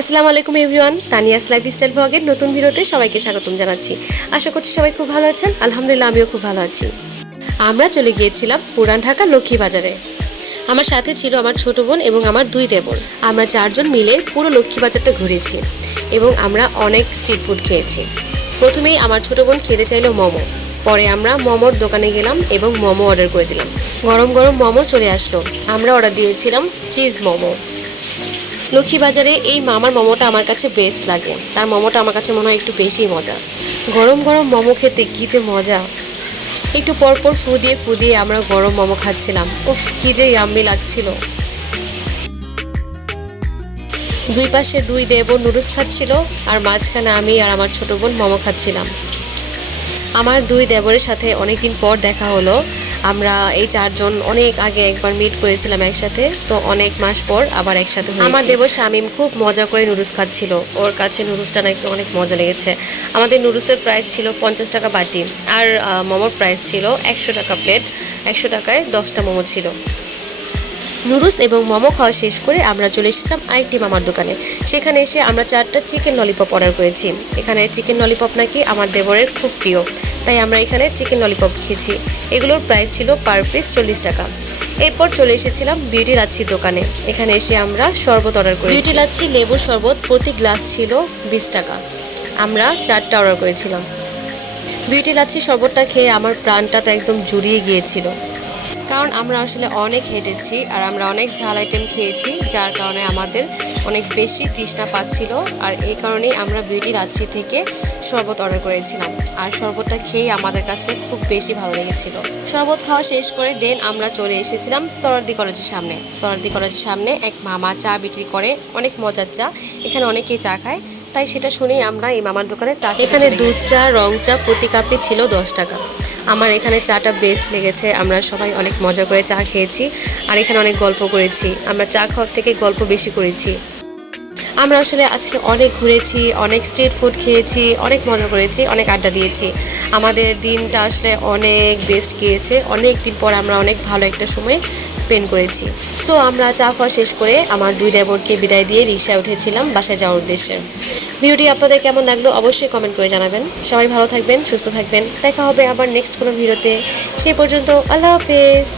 আসসালামু আলাইকুম everyone, Tania's lifestyle ব্লগের নতুন ভিডিওতে সবাইকে স্বাগতম জানাচ্ছি। আশা করছি সবাই খুব ভালো আছেন, আলহামদুলিল্লাহ আমিও খুব ভালো আছি। আমরা চলে গিয়েছিলাম পুরান ঢাকা লক্ষ্মী বাজারে। আমার সাথে ছিল আমার ছোট বোন এবং আমার দুই দেবর। আমরা চারজন মিলে পুরো লক্ষ্মী বাজারটা ঘুরেছি এবং আমরা অনেক স্ট্রিট ফুড খেয়েছি। প্রথমেই আমার ছোট বোন খেতে চাইলো মোমো। পরে আমরা মোমোর দোকানে গেলাম এবং মোমো অর্ডার করে দিলাম। গরম গরম মোমো চলে আসলো। আমরা অর্ডার দিয়েছিলাম চিজ মোমো। লক্ষ্মীবাজারে এই মামার মোমোটা আমার কাছে বেস্ট লাগে। তার মোমোটা আমার কাছে মনে হয় একটু বেশি মজা। গরম গরম মোমো খেতে কী যে মজা। একটু পরপর ফু দিয়ে ফু দিয়ে আমরা গরম মোমো খাচ্ছিলাম। উফ, কী যে ইয়াম্মি লাগছিল। দুই পাশে দুই দেব নুডলস খাচ্ছিল, আর মাঝখানে আমি আর আমার ছোট বোন মোমো খাচ্ছিলাম। আমার দুই দেবরের সাথে অনেকদিন পর দেখা হলো। আমরা এই চারজন অনেক আগে একবার মিট করেছিলাম একসাথে, তো অনেক মাস পর আবার একসাথে আমার দেবর শামিম খুব মজা করে নুডলস খাচ্ছিল। ওর কাছে নুডলসটা নাকি অনেক মজা লেগেছে। আমাদের নুডলসের প্রাইস ছিল পঞ্চাশ টাকা বাটি, আর মোমোর প্রাইস ছিল একশো টাকা প্লেট একশো টাকায় দশটা মোমো ছিল। নুডলস এবং মোমো খাওয়া শেষ করে আমরা চলে এসেছিলাম আরেকটি মামার দোকানে। সেখানে এসে আমরা চারটা চিকেন ললিপপ অর্ডার করেছি। এখানে চিকেন ললিপপ নাকি আমার দেবরের খুব প্রিয়। তাই আমরা এখানে চিকেন ললিপপ খেয়েছি। এগুলোর প্রাইস ছিল পার পিস চল্লিশ টাকা। এরপর চলে এসেছিলাম বিউটি লাচ্ছির দোকানে। এখানে এসে আমরা শরবত অর্ডার করি বিউটি লাচ্ছি লেবুর শরবত প্রতি গ্লাস ছিল বিশ টাকা। আমরা চারটা অর্ডার করেছিলাম। বিউটি লাচ্ছি শরবতটা খেয়ে আমার প্রাণটা তো একদম জুড়িয়ে গিয়েছিল। কারণ আমরা আসলে অনেক হেঁটেছি আর আমরা অনেক ঝাল আইটেম খেয়েছি, যার কারণে আমাদের অনেক বেশি তৃষ্ণা পাচ্ছিল আর এই কারণেই আমরা বিউটি লাচ্ছি থেকে শরবত অর্ডার করেছিলাম। আর শরবতটা খেয়ে আমাদের কাছে খুব বেশি ভালো লেগেছিল। শরবত খাওয়া শেষ করে দেন আমরা চলে এসেছিলাম সরার্দি কলেজের সামনে। সরার্দি কলেজের সামনে এক মামা চা বিক্রি করে, অনেক মজার চা। এখানে অনেকেই চা খায়। তাই সেটা শুনেই আমরা এই মামার দোকানে চা এখানে দুধ চা, রং চা প্রতি কাপে ছিল দশ টাকা। আমার এখানে চাটা বেস্ট লেগেছে। আমরা সবাই অনেক মজা করে চা খেয়েছি। আর এখানে অনেক গল্প করেছি। আমরা চা খাওয়ার থেকে গল্প বেশি করেছি। আমরা আসলে আজকে অনেক ঘুরেছি, অনেক স্ট্রিট ফুড খেয়েছি, অনেক মজা করেছি, অনেক আড্ডা দিয়েছি। আমাদের দিনটা আসলে অনেক বেস্ট গিয়েছে, অনেক দিন পর আমরা অনেক ভালো একটা সময় স্পেন্ড করেছি। সো আমরা চা খাওয়া শেষ করে আমার দুই দেবরকে বিদায় দিয়ে রিক্সায় উঠেছিলাম বাসায় যাওয়ার উদ্দেশ্যে। ভিডিওটি আপনাদের কেমন লাগল অবশ্যই কমেন্ট করে জানাবেন। সবাই ভালো থাকবেন, সুস্থ থাকবেন। দেখা হবে আবার নেক্সট কোনো ভিডিওতে। সেই পর্যন্ত আল্লাহ হাফেজ।